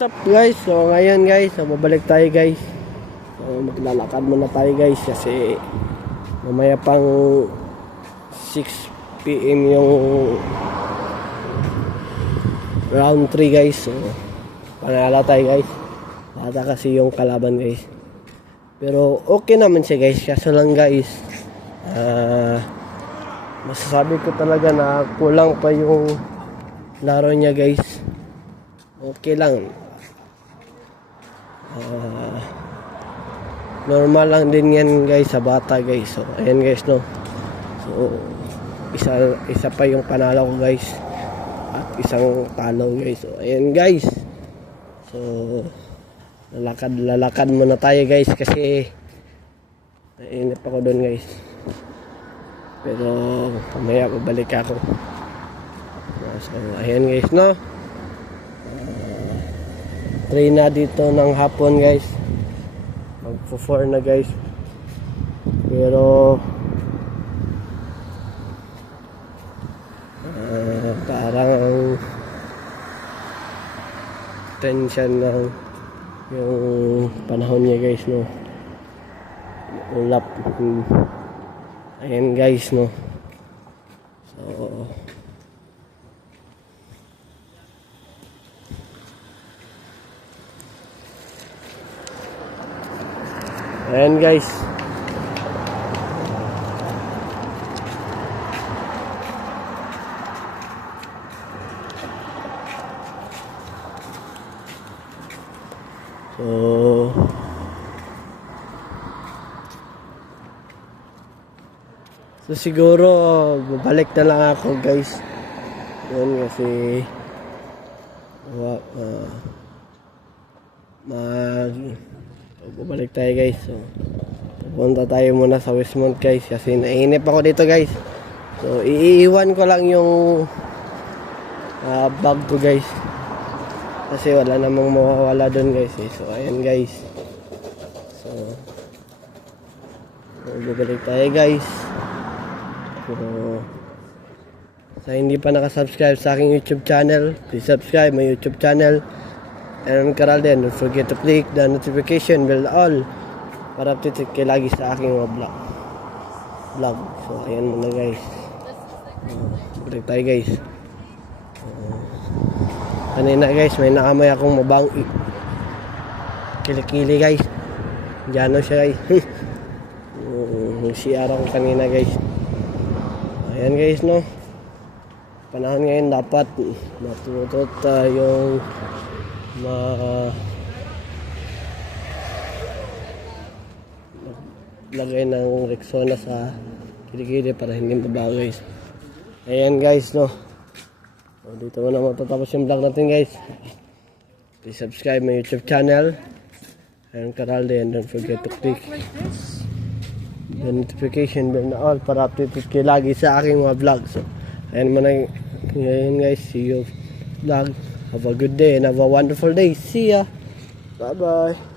What's up guys? So ngayon guys, babalik tayo guys. So maglalakad muna tayo guys kasi mamaya pang 6 PM yung round 3 guys. So panala tayo guys. Bata kasi yung kalaban guys. Pero okay naman siya guys. Kaso lang guys, masasabi ko talaga na kulang pa yung laro niya guys. Okay lang. Normal lang din yan guys sa bata guys. So ayan guys no. So isa pa yung panalo ko guys at isang talo guys. So ayan guys. So lalakad muna tayo guys kasi nainip ako doon guys. Pero mamaya babalik ako. So ayan guys no. Train na dito ng hapon guys. Magpo-4 na guys. Pero parang tension ng yung panahon niya guys no. Ulap. Ayan guys no. So ayan guys. So siguro babalik na lang ako guys. Yun kasi babalik tayo guys. So pupunta tayo muna sa Westmont guys kasi nainip ako dito guys. So iiwan ko lang yung bag ko guys kasi wala namang mawawala doon guys eh. So ayan guys. So babalik tayo guys. So sa hindi pa nakasubscribe sa aking YouTube channel, please subscribe my YouTube channel. And Caralden, don't forget to click the notification bell all para update kayo lagi sa aking mga vlog. So ayan muna guys. Balik tayo guys. Kanina guys may naamoy akong mabangi. Kilikili guys. Diyan siya guys. CR ako kanina guys. Ayan guys no. Panahon ngayon dapat matuto tayong lagay ng Rexona sa kilikili para hindi mabaho guys. Ayan guys no. So, dito na matatapos yung vlog natin guys. Please subscribe my YouTube channel and Caralde, and don't forget to click the notification bell na all para updated kayo lagi sa aking mga vlog. So ayan muna ngayon guys. See you vlog. Have a good day and have a wonderful day. See ya. Bye bye.